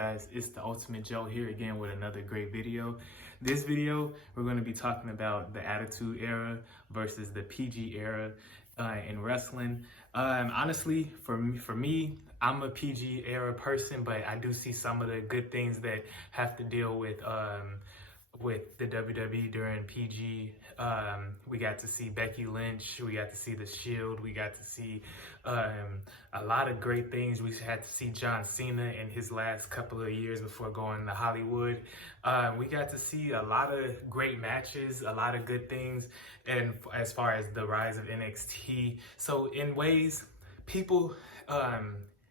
guys, it's the Ultimate Joe here again with another great video. This video, we're going to be talking about the Attitude Era versus the PG era in wrestling. Honestly, for me, I'm a PG era person, but I do see some of the good things that have to deal with the WWE during PG. We got to see Becky Lynch, we got to see The Shield, we got to see a lot of great things. We had to see John Cena in his last couple of years before going to Hollywood. We got to see a lot of great matches, a lot of good things, and as far as the rise of NXT. So in ways, people,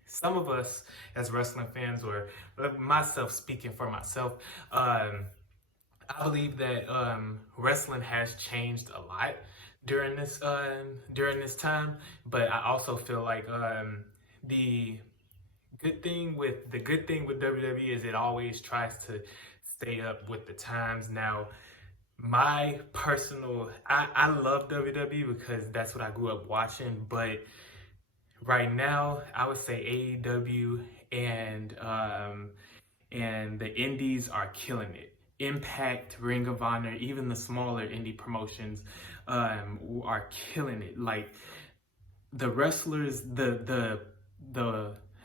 some of us as wrestling fans, or myself speaking for myself, I believe that wrestling has changed a lot during this time, but I also feel like the good thing with WWE is it always tries to stay up with the times. Now, my personal, I love WWE because that's what I grew up watching, but right now I would say AEW and the indies are killing it. Impact, Ring of Honor, even the smaller indie promotions are killing it. Like the wrestlers,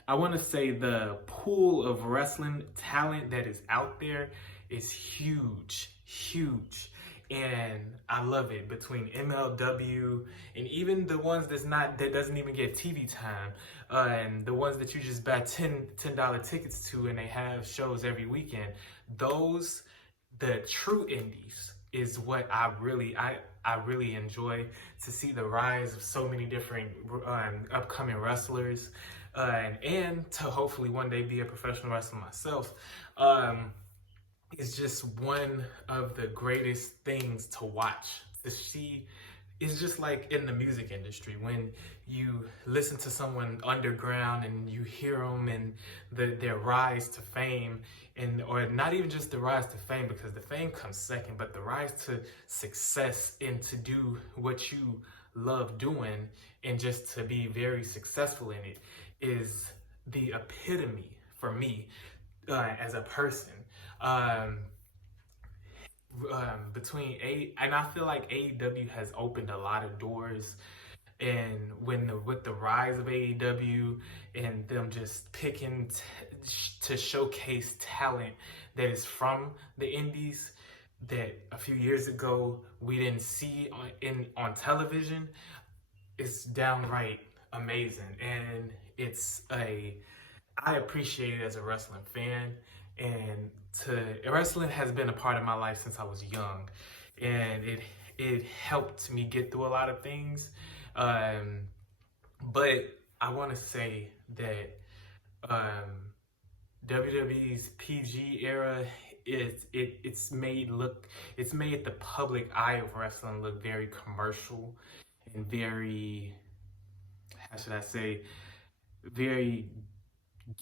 I want to say the pool of wrestling talent that is out there is huge, and I love it. Between MLW and even the ones that doesn't even get TV time, and the ones that you just buy $10 tickets to, and they have shows every weekend. The true indies is what I really enjoy, to see the rise of so many different upcoming wrestlers, and to hopefully one day be a professional wrestler myself. It's just one of the greatest things to watch, to see. It's just like in the music industry, when you listen to someone underground and you hear them and their rise to fame, or not even just the rise to fame, because the fame comes second, but the rise to success and to do what you love doing and just to be very successful in it is the epitome for me as a person. And I feel like AEW has opened a lot of doors, and with the rise of AEW and them just picking to showcase talent that is from the indies that a few years ago we didn't see on television, it's downright amazing, and I appreciate it as a wrestling fan. And wrestling has been a part of my life since I was young, and it helped me get through a lot of things. But I want to say that WWE's PG era it's made the public eye of wrestling look very commercial and very, how should I say, very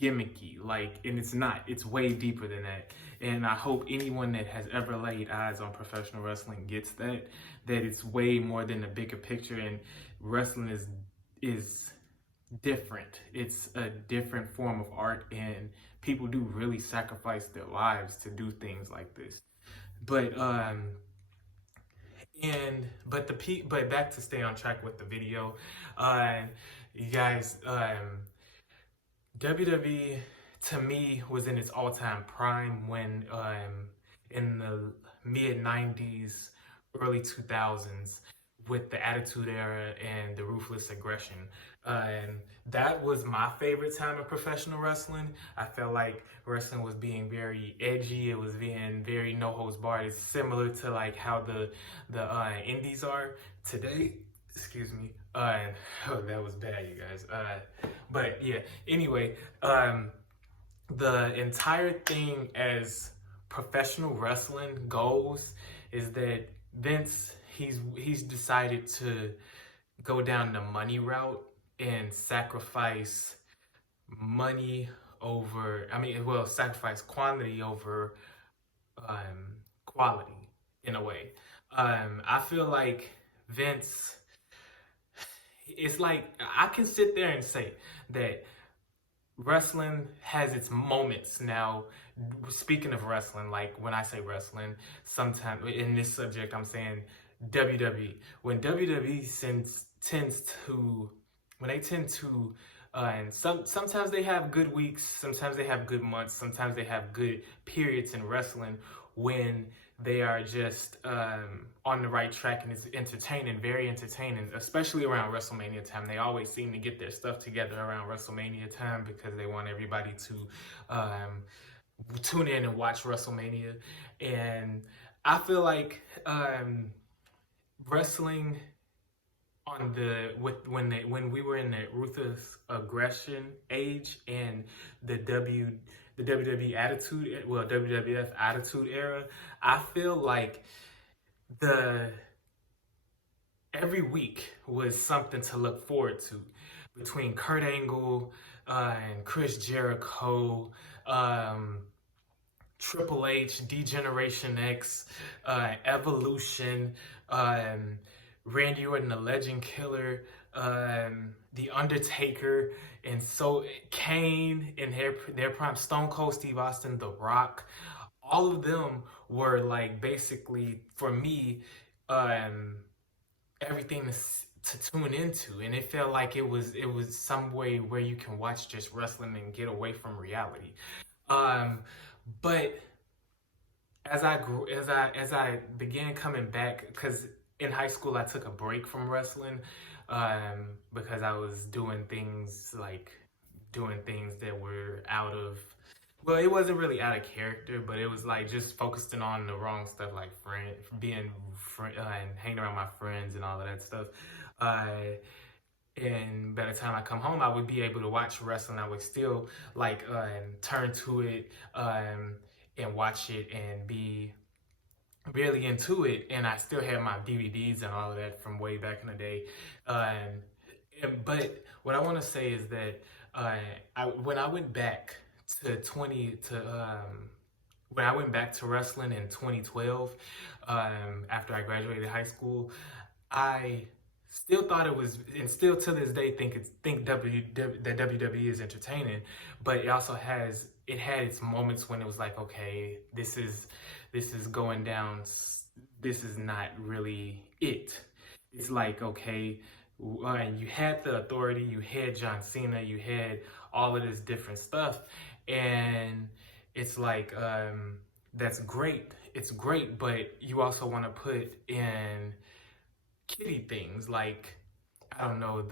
gimmicky. And it's not, it's way deeper than that. And I hope anyone that has ever laid eyes on professional wrestling gets that it's way more than the bigger picture, and wrestling is different. It's a different form of art, and people do really sacrifice their lives to do things like this. But but back to stay on track with the video, you guys, WWE to me was in its all-time prime when in the mid 90s, early 2000s, with the Attitude Era and the Ruthless Aggression. And that was my favorite time of professional wrestling. I felt like wrestling was being very edgy. It was being very no holds barred. It's similar to like how the indies are today. Excuse me. Oh, that was bad, you guys. But yeah, anyway, the entire thing as professional wrestling goes is that Vince, he's decided to go down the money route and sacrifice money over, sacrifice quantity over quality in a way. I feel like Vince, it's like, I can sit there and say that wrestling has its moments. Now, speaking of wrestling, like when I say wrestling, sometimes in this subject, I'm saying WWE. When WWE tends to, when they tend to, and sometimes they have good weeks, sometimes they have good months, sometimes they have good periods in wrestling when they are just on the right track and it's entertaining, very entertaining, especially around WrestleMania time. They always seem to get their stuff together around WrestleMania time because they want everybody to tune in and watch WrestleMania. And I feel like wrestling on the when we were in the ruthless aggression age and the WWE attitude, well, WWF attitude era, I feel like the every week was something to look forward to between Kurt Angle and Chris Jericho, Triple H, D-Generation X, Evolution, Randy Orton, the Legend Killer, The Undertaker, and so Kane in their prime, Stone Cold Steve Austin, The Rock. All of them were like basically for me everything to tune into, and it felt like it was some way where you can watch just wrestling and get away from reality. But as I began coming back, because in high school I took a break from wrestling because I was doing things that were out of, well, it wasn't really out of character, but it was like just focusing on the wrong stuff, like being and hanging around my friends and all of that stuff. And by the time I come home, I would be able to watch wrestling. I would still like turn to it and watch it and be really into it. And I still have my DVDs and all of that from way back in the day. But what I want to say is that when I went back when I went back to wrestling in 2012, after I graduated high school, I still thought it was, and still to this day think that WWE is entertaining, but it also had its moments when it was like, okay, this is going down. This is not really it. It's like, okay, and you had the Authority, you had John Cena, you had all of this different stuff, and it's like that's great. It's great, but you also want to put in kiddie things like, I don't know,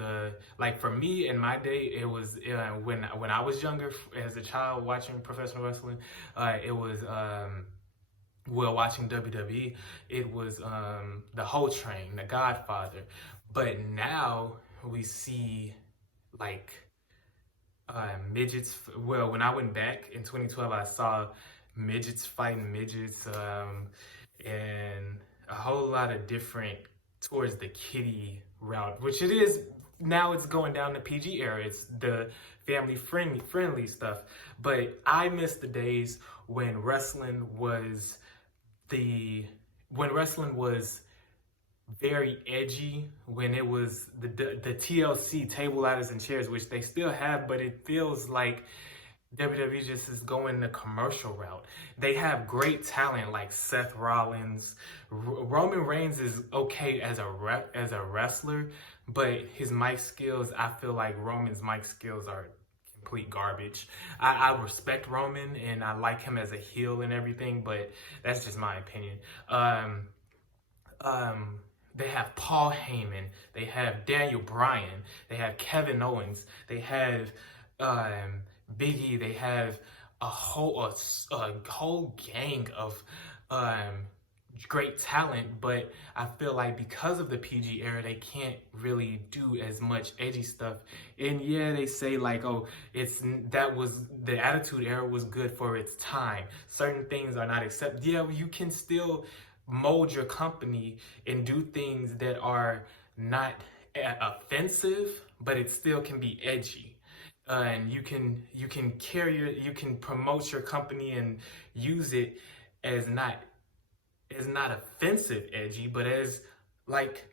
like for me in my day, it was when I was younger as a child watching professional wrestling, it was watching WWE, it was the Whole Train, the Godfather. But now we see like midgets. Well, when I went back in 2012, I saw midgets fighting midgets, and a whole lot of different towards the kiddie route, which it is now. It's going down the PG era. It's the family friendly stuff. But I miss the days when wrestling was very edgy, when it was the TLC, table ladders and chairs, which they still have, but it feels like WWE just is going the commercial route. They have great talent like Seth Rollins. Roman Reigns is okay as a wrestler, but his mic skills, I feel like Roman's mic skills are complete garbage. I respect Roman and I like him as a heel and everything, but that's just my opinion. They have Paul Heyman, they have Daniel Bryan, they have Kevin Owens, they have Big E, they have a whole gang of great talent, but I feel like because of the PG era, they can't really do as much edgy stuff. And yeah, they say like, oh, the Attitude Era was good for its time. Certain things are not accepted. Yeah, you can still mold your company and do things that are not offensive, but it still can be edgy. And you can promote your company and use it as not offensive edgy, but as like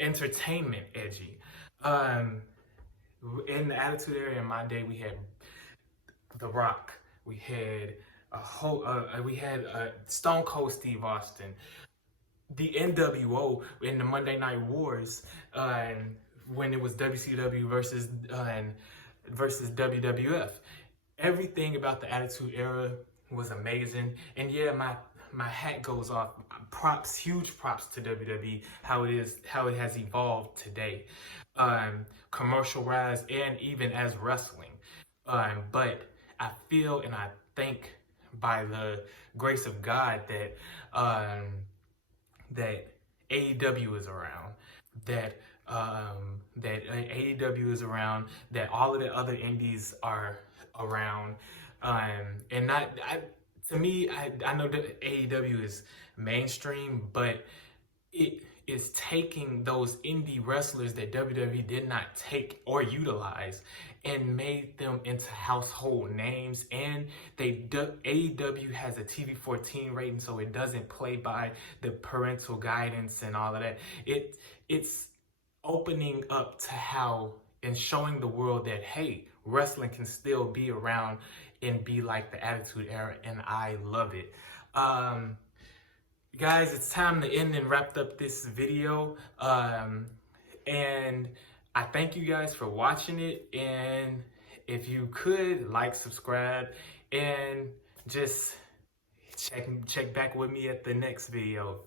entertainment edgy. In the Attitude Era in my day, we had The Rock. We had Stone Cold Steve Austin, the NWO in the Monday Night Wars, when it was WCW versus WWF. Everything about the Attitude Era was amazing, and yeah, my hat goes off. Props, huge props to WWE, how it has evolved today, commercialized and even as wrestling. But I feel and I think by the grace of God that that AEW is around, that AEW is around, that all of the other indies are around, and not to me, I know that AEW is mainstream, but it is taking those indie wrestlers that WWE did not take or utilize and made them into household names. And AEW has a TV-14 rating, so it doesn't play by the parental guidance and all of that. It's opening up to how and showing the world that, hey, wrestling can still be around and be like the Attitude Era, and I love it. Guys, it's time to end and wrap up this video. And I thank you guys for watching it. And if you could, like, subscribe, and just check back with me at the next video.